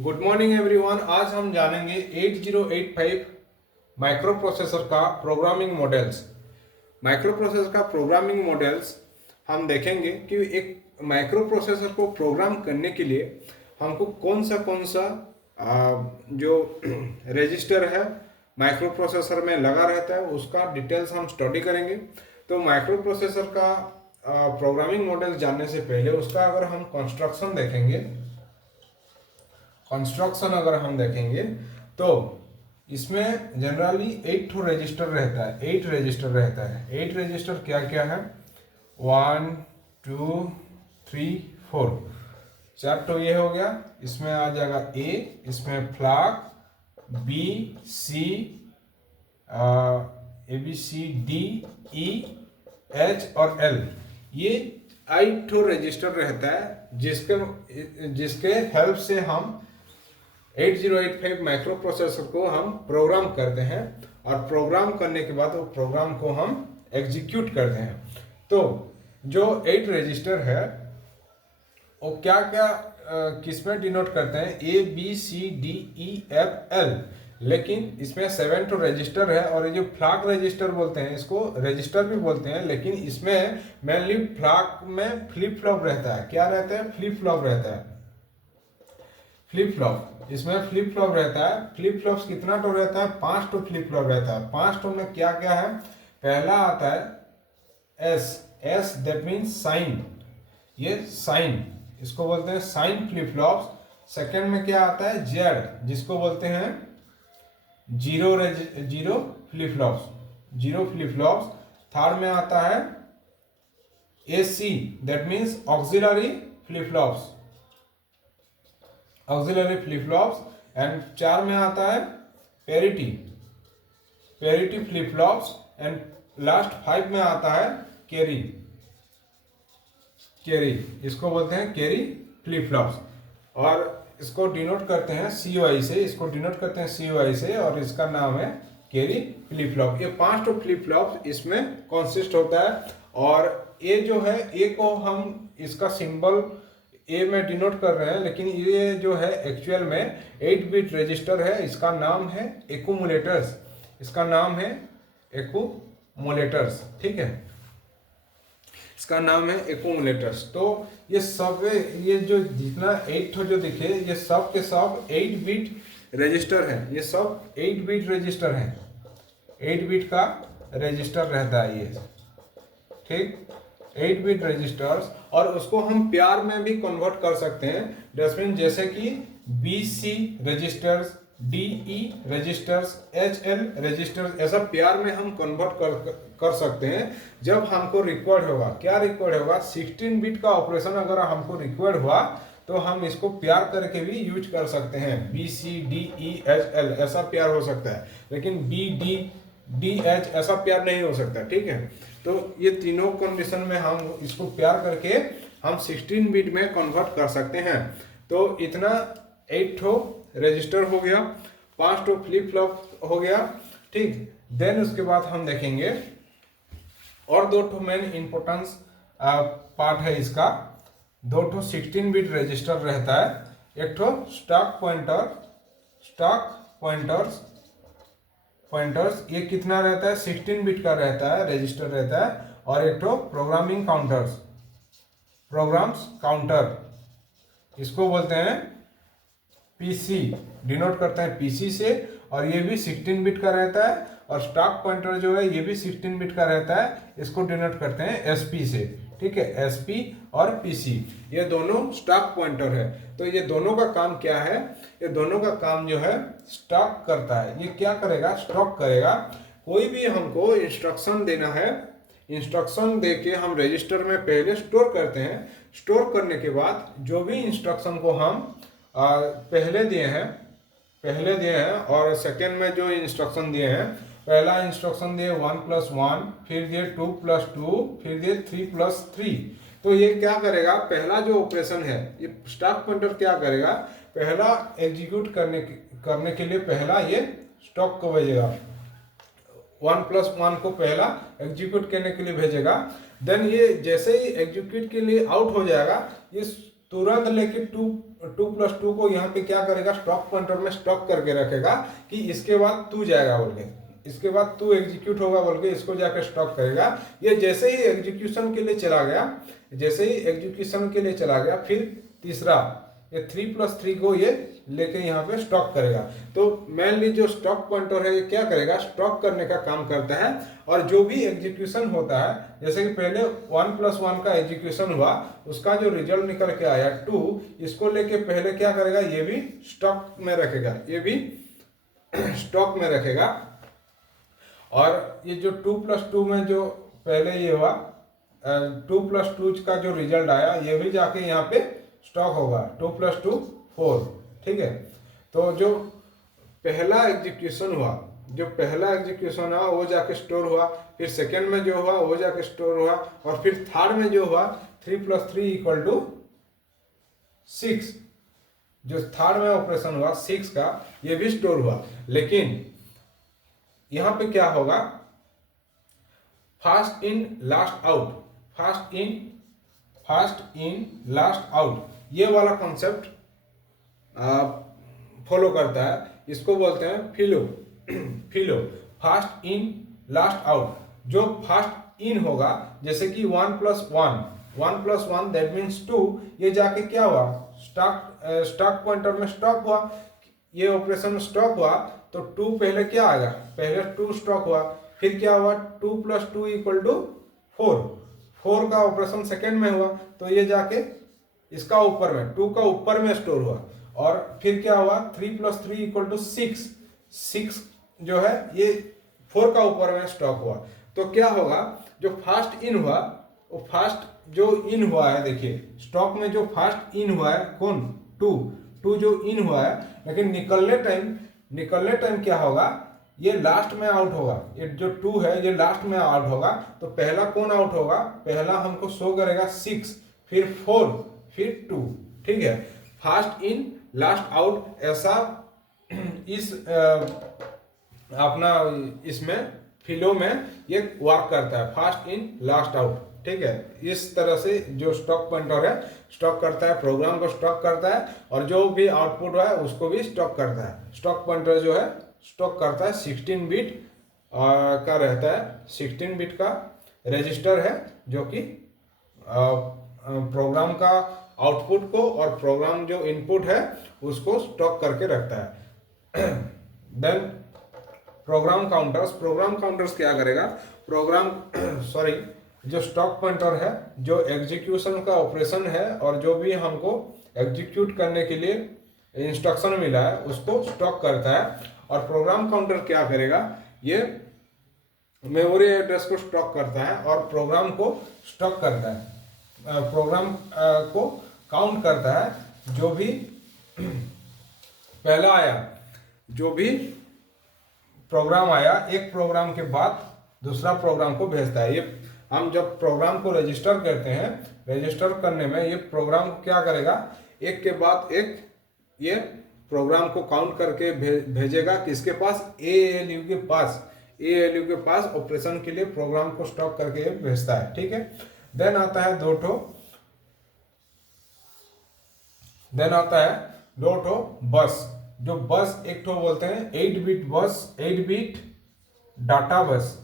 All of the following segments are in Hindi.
Good morning everyone. आज हम जानेंगे 8085 माइक्रो प्रोसेसर का प्रोग्रामिंग मॉडल्स। माइक्रो प्रोसेसर का प्रोग्रामिंग मॉडल्स हम देखेंगे कि एक माइक्रो प्रोसेसर को प्रोग्राम करने के लिए हमको कौन सा जो रजिस्टर है माइक्रो प्रोसेसर में लगा रहता है उसका डिटेल्स हम स्टडी करेंगे। तो माइक्रो प्रोसेसर का प्रोग्रामिंग मॉडल जानने से पहले उसका अगर हम कंस्ट्रक्शन देखेंगे, कंस्ट्रक्शन अगर हम देखेंगे तो इसमें जनरली 8 रजिस्टर रहता है। 8 रजिस्टर रहता है। 8 रजिस्टर क्या क्या है? 1 2 3 4, 4 तो ये हो गया। इसमें आ जाएगा ए, इसमें flag B C A B C D E H और एल। ये 8 रजिस्टर रहता है जिसके हेल्प से हम 8085 माइक्रो प्रोसेसर को हम प्रोग्राम करते हैं और प्रोग्राम करने के बाद वो प्रोग्राम को हम एग्जीक्यूट करते हैं। तो जो 8 रजिस्टर है वो क्या क्या किस में डिनोट करते हैं? A B C D E F L. लेकिन इसमें 7 तो रजिस्टर है और ये जो फ्लैग रजिस्टर बोलते हैं इसको रजिस्टर भी बोलते हैं, लेकिन इसमें मेनली फ्लैग में फ्लिप फ्लॉप रहता है। क्या रहता है? फ्लिप फ्लॉप रहता है। फ्लिप फ्लॉप, इसमें फ्लिप फ्लॉप रहता है। फ्लिप फ्लॉप्स कितना तो रहता है? 5 तो फ्लिप फ्लॉप रहता है। 5 तो में क्या क्या है? पहला आता है S. S that means sign, ये साइन, इसको बोलते हैं साइन फ्लिप फ्लॉप्स। सेकेंड में क्या आता है? जेड, जिसको बोलते हैं zero flip flops, zero flip flops. Third में आता है AC that means auxiliary flip flops, auxiliary flip flops. And 4 में आता है parity, parity flip flops. And last 5 में आता है कैरी, कैरी, इसको बोलते हैं कैरी फ्लिप फ्लॉप्स। और इसको डिनोट करते हैं COI से, इसको डिनोट करते हैं COI से और इसका नाम है कैरी फ्लिप फ्लॉप। ये 5 तो फ्लिप फ्लॉप इसमें कॉन्सिस्ट होता है। और ये जो है ए को हम इसका सिंबल ए में डिनोट कर रहे हैं, लेकिन ये जो है एक्चुअल में 8 बिट रजिस्टर है। इसका नाम है एक्यूमुलेटर्स, इसका नाम है एक्यूमुलेटर्स, ठीक है, इसका नाम है एक्यूमुलेटर्स। तो ये सब, ये जो जितना 8 जो दिखे ये सब के सब 8 बिट रजिस्टर है। ये सब 8 बिट रजिस्टर है, 8 बिट का रजिस्टर रहता है ये, ठीक, 8 बिट रजिस्टर्स। और उसको हम प्यार में भी कन्वर्ट कर सकते हैं। डस्टबिन जैसे कि BC registers, DE registers, HL registers, ऐसा प्यार में हम कन्वर्ट कर सकते हैं जब हमको रिक्वायर्ड होगा। क्या रिक्वायर्ड होगा? 16 बिट का ऑपरेशन अगर हमको रिक्वायर्ड हुआ तो हम इसको प्यार करके भी यूज कर सकते हैं। BC DE HL ऐसा प्यार हो सकता है, लेकिन BD DH ऐसा प्यार नहीं हो सकता, ठीक है। तो ये तीनों कंडीशन में हम इसको प्यार करके हम 16 बिट में कन्वर्ट कर सकते हैं। तो इतना 8 रजिस्टर हो गया, 5 फ्लिप फ्लॉप हो गया, ठीक। देन उसके बाद हम देखेंगे और 2 मेन इंपोर्टेंस पार्ट है इसका। 2 16 बिट रजिस्टर रहता है। एक स्टैक पॉइंटर, स्टैक पॉइंटर्स ये कितना रहता है? 16 बिट का रहता है, रजिस्टर रहता है। और एक प्रोग्रामिंग काउंटर्स, प्रोग्राम्स काउंटर, इसको बोलते हैं PC, डिनोट करते हैं PC से। और ये भी 16 बिट का रहता है। और स्टैक पॉइंटर जो है ये भी 16 बिट का रहता है, इसको डिनोट करते हैं SP से, ठीक है। SP और PC ये दोनों स्टैक पॉइंटर है। तो ये दोनों का काम क्या है? ये दोनों का काम जो है स्टॉक करता है। ये क्या करेगा? स्टॉक करेगा। कोई भी हमको इंस्ट्रक्शन देना है, इंस्ट्रक्शन दे के हम रजिस्टर में पहले स्टोर करते हैं। स्टोर करने के बाद जो भी इंस्ट्रक्शन को हम पहले दिए हैं और सेकेंड में जो इंस्ट्रक्शन दिए हैं, पहला इंस्ट्रक्शन दिए 1 + 1, फिर दिए 2 + 2, फिर दिए 3 + 3। तो ये क्या करेगा? पहला जो ऑपरेशन है ये स्टैक पॉइंटर क्या करेगा? पहला एग्जीक्यूट करने के लिए पहला ये स्टॉक को भेजेगा, 1 + 1 को पहला एग्जीक्यूट करने के लिए भेजेगा। देन ये जैसे ही एग्जीक्यूट के लिए आउट हो जाएगा, ये तुरंत लेके 2+2 को यहाँ पे क्या करेगा, स्टॉक पॉइंटर में स्टॉक करके रखेगा कि इसके बाद तू जाएगा बोल के, इसके बाद तू एग्जीक्यूट होगा बोल के इसको जाके स्टॉक करेगा। ये जैसे ही एग्जीक्यूशन के लिए चला गया, जैसे ही एग्जीक्यूशन के लिए चला गया, फिर तीसरा ये 3+3 को ये लेके यहाँ पे स्टॉक करेगा। तो मेनली जो स्टॉक पॉइंटर है ये क्या करेगा, स्टॉक करने का काम करता है। और जो भी एग्जीक्यूशन होता है, जैसे कि पहले 1+1 का एग्जीक्यूशन हुआ, उसका जो रिजल्ट निकल के आया 2, इसको लेके पहले क्या करेगा, ये भी स्टॉक में रखेगा, ये भी स्टॉक में रखेगा। और ये जो 2+2 में जो पहले ये हुआ 2+2 का जो रिजल्ट आया, ये भी जाके यहाँ पे स्टॉक होगा, 2+2 4, ठीक है। तो जो पहला एग्जीक्यूशन हुआ, जो पहला एग्जीक्यूशन हुआ वो जाके स्टोर हुआ, फिर सेकेंड में जो हुआ वो जाके स्टोर हुआ, और फिर थर्ड में जो हुआ 3+3 = 6, जो थर्ड में ऑपरेशन हुआ 6 का, ये भी स्टोर हुआ। लेकिन यहाँ पे क्या होगा, fast in last out, fast in last out, ये वाला कॉन्सेप्ट फॉलो करता है। इसको बोलते हैं फिलो, फास्ट इन लास्ट आउट। जो फास्ट इन होगा, जैसे कि 1+1 दैट मीन्स 2, ये जाके क्या हुआ, स्टॉक पॉइंटर में स्टॉक हुआ, ये ऑपरेशन स्टॉक हुआ, तो 2 पहले क्या आएगा, पहले 2 स्टॉक हुआ, फिर क्या हुआ 2+2 = 4 का ऑपरेशन सेकेंड में हुआ, तो ये जाके इसका ऊपर में 2 का ऊपर में स्टोर हुआ, और फिर क्या हुआ 3+3 = 6 जो है ये 4 का ऊपर में स्टॉक हुआ। तो क्या होगा, जो फास्ट इन हुआ, वो फास्ट जो इन हुआ है, देखिए स्टॉक में जो फास्ट इन हुआ है कौन, 2 जो इन हुआ है, लेकिन निकलने टाइम क्या होगा, ये लास्ट में आउट होगा, ये जो 2 है ये लास्ट में आउट होगा। तो पहला कौन आउट होगा, पहला हमको शो करेगा 6, फिर 4, फिर 2, ठीक है। फास्ट इन लास्ट आउट, ऐसा इस अपना इसमें फिलो में ये वर्क करता है, फास्ट इन लास्ट आउट, ठीक है। इस तरह से जो स्टॉक पॉइंटर है स्टॉक करता है, प्रोग्राम को स्टॉक करता है, और जो भी आउटपुट है उसको भी स्टॉक करता है। स्टॉक पॉइंटर जो है स्टॉक करता है 16 बिट का रहता है, 16 बिट का रजिस्टर है, जो कि प्रोग्राम का आउटपुट को और प्रोग्राम जो इनपुट है उसको स्टॉक करके रखता है। देन प्रोग्राम काउंटर्स क्या करेगा, जो स्टॉक पॉइंटर है, जो एग्जीक्यूशन का ऑपरेशन है, और जो भी हमको एग्जीक्यूट करने के लिए इंस्ट्रक्शन मिला है उसको स्टॉक करता है। और प्रोग्राम काउंटर क्या करेगा, ये मेमोरी एड्रेस को स्टॉक करता है और प्रोग्राम को स्टॉक करता है, प्रोग्राम को काउंट करता है। जो भी पहला आया, जो भी प्रोग्राम आया, एक प्रोग्राम के बाद दूसरा प्रोग्राम को भेजता है। ये हम जब प्रोग्राम को रजिस्टर करते हैं, रजिस्टर करने में ये प्रोग्राम क्या करेगा, एक के बाद एक ये प्रोग्राम को काउंट करके भेजेगा किसके पास, ALU के पास ऑपरेशन के लिए प्रोग्राम को स्टॉक करके भेजता है, ठीक है। देन आता है दो ठो बस। जो बस एक ठो बोलते हैं 8 बिट बस, 8 बिट डाटा बस,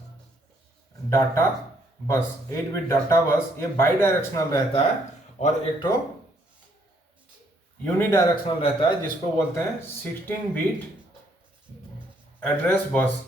8 बिट डाटा बस, ये बाई डायरेक्शनल रहता है, और एक ठो यूनिडायरेक्शनल रहता है जिसको बोलते हैं 16 bit address bus.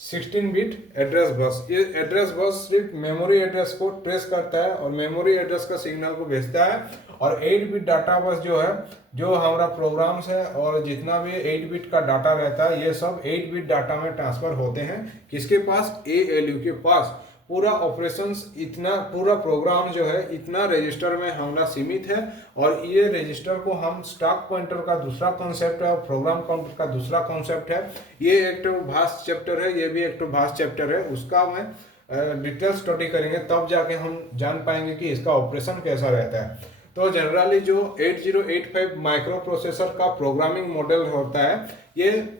16 bit address bus, ये एड्रेस बस सिर्फ मेमोरी एड्रेस को ट्रेस करता है और मेमोरी एड्रेस का सिग्नल को भेजता है। और 8 बिट डाटा बस जो है, जो हमारा प्रोग्राम्स है और जितना भी 8 बिट का डाटा रहता है, ये सब 8 बिट डाटा में ट्रांसफर होते हैं किसके पास, ALU के पास। पूरा ऑपरेशंस, इतना पूरा प्रोग्राम जो है इतना रजिस्टर में हमारा सीमित है। और ये रजिस्टर को हम स्टॉक पॉइंटर का दूसरा कॉन्सेप्ट है और प्रोग्राम काउंटर का दूसरा कॉन्सेप्ट है। ये एक तो भास्ट चैप्टर है, ये भी एक तो भास्ट चैप्टर है, उसका मैं डिटेल स्टडी करेंगे तब जाके हम जान पाएंगे कि इसका ऑपरेशन कैसा रहता है। तो जनरली जो 8085 माइक्रो प्रोसेसर का प्रोग्रामिंग मॉडल होता है, ये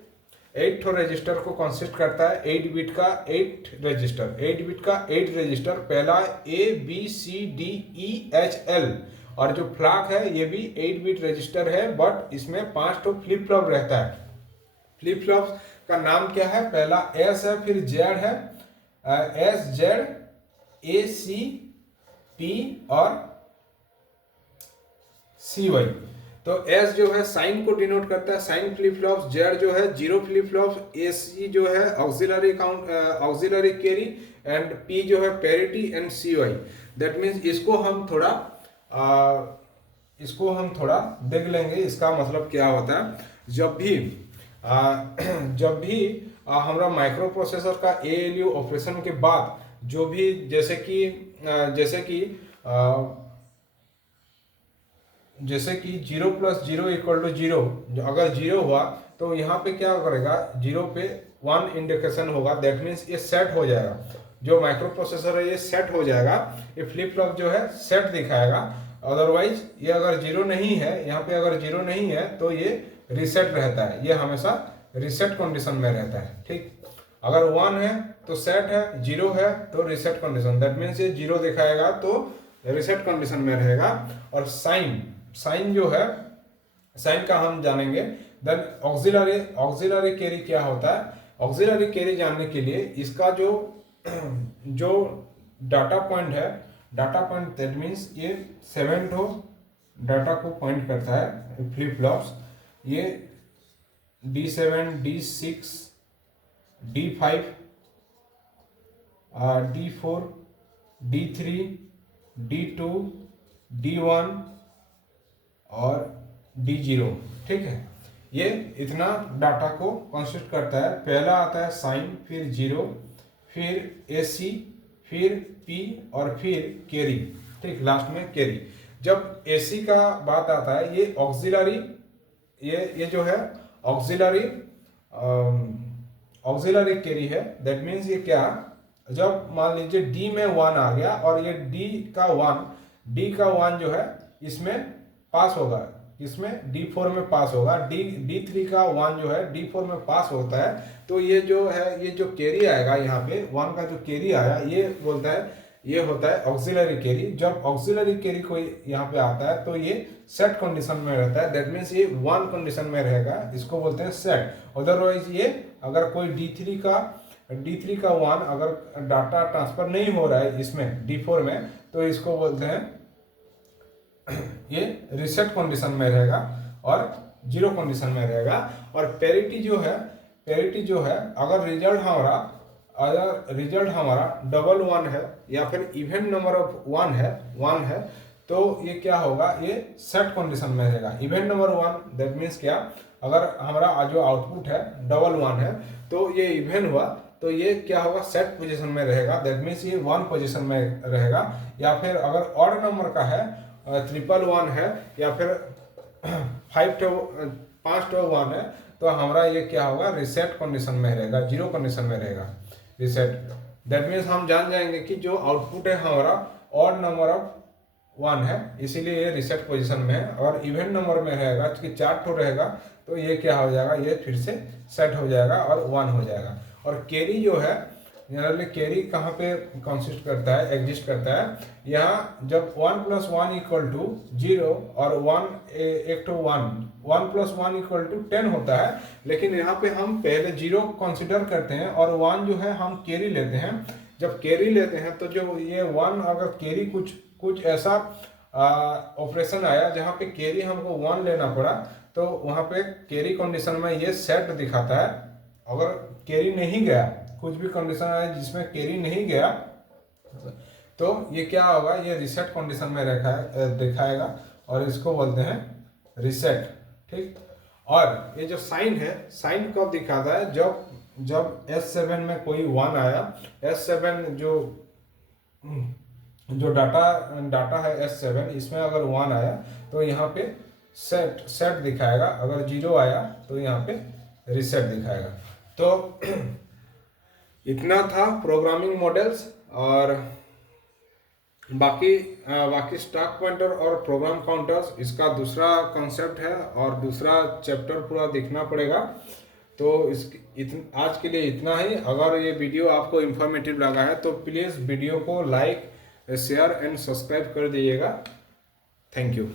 8 रजिस्टर को कंसिस्ट करता है। 8 बिट का 8 रजिस्टर, 8 बिट का 8 रजिस्टर, पहला ABCDEHL और जो फ्लैग है ये भी 8 बिट रजिस्टर है, बट इसमें 5 तो फ्लिप फ्लॉप रहता है। फ्लिप फ्लॉप का नाम क्या है, पहला एस है, फिर जेड है, S Z A C P और सी वाई। तो एस जो है साइन को डिनोट करता है, साइन फ्लिप फ्लॉप, जेड जो है zero flip flop, A C जो है auxiliary count auxiliary carry, and P जो है parity, and C Y. That means इसको हम थोड़ा देख लेंगे, इसका मतलब क्या होता है। जब भी हमारा माइक्रो प्रोसेसर का एएलयू ऑपरेशन के बाद जो भी जैसे कि 0 + 0 = 0, अगर 0 हुआ तो यहाँ पे क्या करेगा, 0 पे 1 इंडिकेशन होगा, दैट मीन्स ये सेट हो जाएगा। जो माइक्रो प्रोसेसर है ये सेट हो जाएगा, ये फ्लिप फ्लॉप जो है सेट दिखाएगा। अदरवाइज ये अगर 0 नहीं है, यहाँ पे अगर 0 नहीं है तो ये रीसेट रहता है, ये हमेशा रीसेट कंडीशन में रहता है। ठीक, अगर 1 है तो सेट है, 0 है तो रीसेट कंडीशन, दैट मीन्स ये 0 दिखाएगा तो रीसेट कंडीशन में रहेगा। और साइन जो है, साइन का हम जानेंगे। देन ऑक्सिलरी कैरी क्या होता है। ऑक्सिलरी कैरी जानने के लिए इसका जो डाटा पॉइंट है, डाटा पॉइंट दैट मीन्स ये 7 डाटा को पॉइंट करता है फ्लिप फ्लॉप्स। ये D7, D6, D5, D4, D3, D2, D1 और D0। ठीक है, ये इतना डाटा को कंसिस्ट करता है। पहला आता है साइन, फिर 0, फिर AC, फिर P और फिर कैरी। ठीक, लास्ट में कैरी। जब AC का बात आता है, ये ऑक्सिलरी, ये जो है ऑक्सिलरी कैरी है। दैट मीन्स ये क्या, जब मान लीजिए D में 1 आ गया और ये D का 1 जो है इसमें पास होगा, इसमें D4 में पास होगा, D3 का 1 जो है D4 में पास होता है, तो ये जो है, ये जो कैरी आएगा यहाँ पे 1 का जो कैरी आया, ये होता है ऑक्सिलरी कैरी। जब ऑक्सिलरी कैरी कोई यहाँ पे आता है तो ये सेट कंडीशन में रहता है, दैट मीन्स ये 1 कंडीशन में रहेगा, इसको बोलते हैं सेट। अदरवाइज ये अगर कोई D3 का 1 अगर डाटा ट्रांसफर नहीं हो रहा है इसमें D4 में, तो इसको बोलते हैं ये रीसेट कंडीशन में रहेगा और 0 कंडीशन में रहेगा। और पैरिटी जो है अगर रिजल्ट हमारा डबल 1 है या फिर इवन नंबर ऑफ 1 है तो ये क्या होगा, ये सेट कंडीशन में रहेगा। इवन नंबर 1 दैट मीन्स क्या, अगर हमारा जो आउटपुट है डबल 1 है तो ये इवन हुआ तो ये क्या होगा, सेट पोजीशन में रहेगा, दैट मीन्स ये 1 पोजीशन में रहेगा। या फिर अगर ऑड नंबर का है, 111 है या फिर 5 तो 1 है, तो हमारा ये क्या होगा, रिसेट कंडीशन में रहेगा, 0 कंडीशन में रहेगा रिसेट। दैट मीन्स हम जान जाएंगे कि जो आउटपुट है हमारा ऑड नंबर ऑफ 1 है, इसीलिए ये रिसेट पोजीशन में है। और इवन नंबर में रहेगा कि 4 तो रहेगा तो ये क्या हो जाएगा, ये फिर से सेट हो जाएगा और 1 हो जाएगा। और कैरी जो है, जनरली कैरी कहाँ पे कंसिस्ट करता है, एग्जिस्ट करता है, यहाँ जब 1 + 1 = 0 और 1 + 1 = 10 होता है, लेकिन यहाँ पे हम पहले 0 कंसिडर करते हैं और 1 जो है हम कैरी लेते हैं। जब कैरी लेते हैं तो जो ये 1 अगर कैरी कुछ ऐसा ऑपरेशन आया जहाँ पे कैरी हमको 1 लेना पड़ा, तो वहाँ पे कैरी कंडीशन में ये सेट दिखाता है। अगर कैरी नहीं गया, कुछ भी कंडीशन आया जिसमें कैरी नहीं गया, तो ये क्या होगा, ये रीसेट कंडीशन में दिखाएगा और इसको बोलते हैं रीसेट। ठीक, और ये जो साइन है, साइन कब दिखाता है, जब S7 में कोई 1 आया, S7 जो डाटा है S7, इसमें अगर 1 आया तो यहाँ पे सेट दिखाएगा, अगर 0 आया तो यहाँ पे रीसेट दिखाएगा। तो इतना था प्रोग्रामिंग मॉडल्स। और बाकी स्टैक पॉइंटर और प्रोग्राम काउंटर्स इसका दूसरा कॉन्सेप्ट है और दूसरा चैप्टर पूरा देखना पड़ेगा। तो आज के लिए इतना ही। अगर ये वीडियो आपको इन्फॉर्मेटिव लगा है तो प्लीज़ वीडियो को लाइक, शेयर एंड सब्सक्राइब कर दीजिएगा। Thank you.